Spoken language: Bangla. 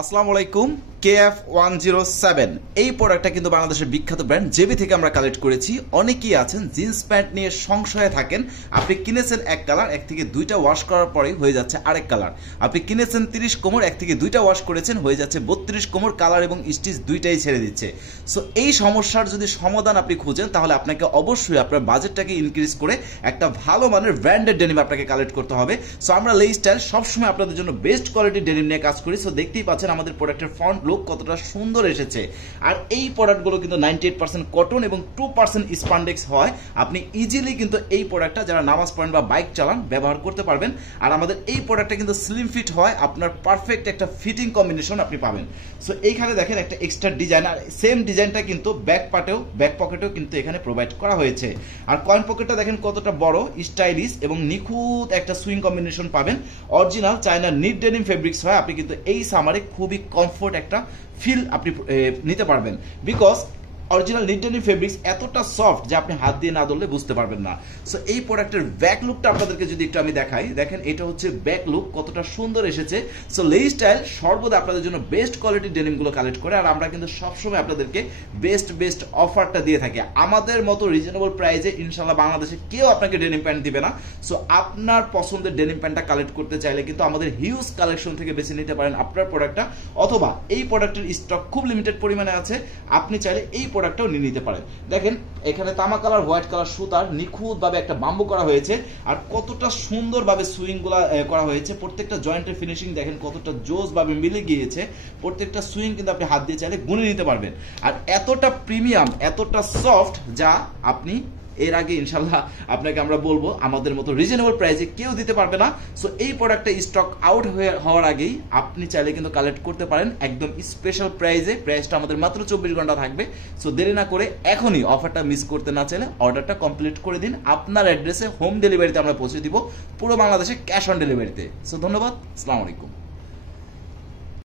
আসসালামু আলাইকুম। KF107 এই প্রোডাক্টটা কিন্তু বাংলাদেশের বিখ্যাত ব্র্যান্ড জেবি থেকে আমরা কালেক্ট করেছি। অনেকেই আছেন জিন্স প্যান্ট নিয়ে সংশয়ে থাকেন। আপনি কিনেছেন এক কালার, এক থেকে দুইটা ওয়াশ করার পরেই হয়ে যাচ্ছে আরেক কালার। আপনি কিনেছেন 30 কোমর, এক থেকে দুইটা ওয়াশ করেছেন হয়ে যাচ্ছে 32 কোমর, কালার এবং স্টিচ দুইটাই ছেড়ে দিচ্ছে। সো এই সমস্যার যদি সমাধান আপনি খুঁজেন তাহলে আপনাকে অবশ্যই আপনার বাজেটটাকে ইনক্রিজ করে একটা ভালো মানের ব্র্যান্ডেড ডেনিম আপনাকে কালেক্ট করতে হবে। সো আমরা লেই স্টাইল সবসময় আপনাদের জন্য বেস্ট কোয়ালিটির ডেনিম নিয়ে কাজ করি। সো দেখতেই পাচ্ছেন আমাদের প্রোডাক্টের ফ্রন্ট লুক কতটা সুন্দর এসেছে। আর এই প্রোডাক্টগুলো কিন্তু 98% কটন এবং 2% স্পান্ডেক্স হয়। আপনি ইজিলি কিন্তু এই প্রোডাক্টটা যারা নামাজ পড়েন বা বাইক চালান ব্যবহার করতে পারবেন। আর আমাদের এই প্রোডাক্টটা কিন্তু স্লিম ফিট হয়, আপনার পারফেক্ট একটা ফিটিং কম্বিনেশন আপনি পাবেন। সো এইখানে দেখেন একটা এক্সট্রা ডিজাইন, আর সেম ডিজাইনটা কিন্তু ব্যাক পকেটেও কিন্তু এখানে প্রোভাইড করা হয়েছে। আর কয়েন পকেটটা দেখেন কতটা বড়, স্টাইলিশ এবং নিখুঁত একটা সুইং কম্বিনেশন পাবেন। Original China NEET denim fabrics হয়। আপনি কিন্তু এই সামারে খুবই কমফোর্ট একটা ফিল আপনি নিতে পারবেন, because original NEET denim fabrics এতটা সফট যে আপনি হাত দিয়ে না ধরলে বুঝতে পারবেন না। সো এই প্রোডাক্টের ব্যাক লুকটা আপনাদেরকে যদি একটু আমি দেখাই, দেখেন এটা হচ্ছে ব্যাক লুক কতটা সুন্দর এসেছে। সো লেই স্টাইল সর্বদা আপনাদের জন্য বেস্ট কোয়ালিটির ডেনিমগুলো কালেক্ট করে, আর আমরা কিন্তু সবসময় আপনাদেরকে বেস্ট অফারটা দিয়ে থাকি। আমাদের মতো রিজনেবল প্রাইসে ইনশাল্লাহ বাংলাদেশে কেউ আপনাকে ডেনিম প্যান্ট দিবে না। সো আপনার পছন্দের ডেনিম প্যান্টটা কালেক্ট করতে চাইলে কিন্তু আমাদের হিউজ কালেকশন থেকে বেছে নিতে পারেন আপনার প্রোডাক্টটা, অথবা এই প্রোডাক্টের স্টক খুব লিমিটেড পরিমাণে আছে, আপনি চাইলে এই প্রোডাক্টটাও নিয়ে নিতে পারেন। দেখেন এখানে তামা কালার, হোয়াইট কালার সুতার নিখুঁতভাবে একটা বাম্বু করা হয়েছে, আর কতটা সুন্দরভাবে সুইং গুলা করা হয়েছে। প্রত্যেকটা জয়েন্টের ফিনিশিং দেখেন কতটা জোস ভাবে মিলে গিয়েছে। প্রত্যেকটা সুইং কিন্তু আপনি হাত দিয়ে চাইলে গুনে নিতে পারবেন। আর এতটা প্রিমিয়াম, এতটা সফট যা আপনি এর আগে ইনশাল্লাহ আপনাকে আমরা বলবো আমাদের মতো রিজনেবল প্রাইসে কেউ দিতে পারবে না। সো এই প্রোডাক্টটা স্টক আউট হওয়ার আগেই আপনি চাইলে কিন্তু কালেক্ট করতে পারেন একদম স্পেশাল প্রাইসে। প্রাইসটা আমাদের মাত্র 24 ঘন্টা থাকবে। সো দেরি না করে এখনই অফারটা মিস করতে না চাইলে অর্ডারটা কমপ্লিট করে দিন। আপনার অ্যাড্রেসে হোম ডেলিভারিতে আমরা পৌঁছে দিব, পুরো বাংলাদেশে ক্যাশ অন ডেলিভারিতে। সো ধন্যবাদ, আসসালামু আলাইকুম।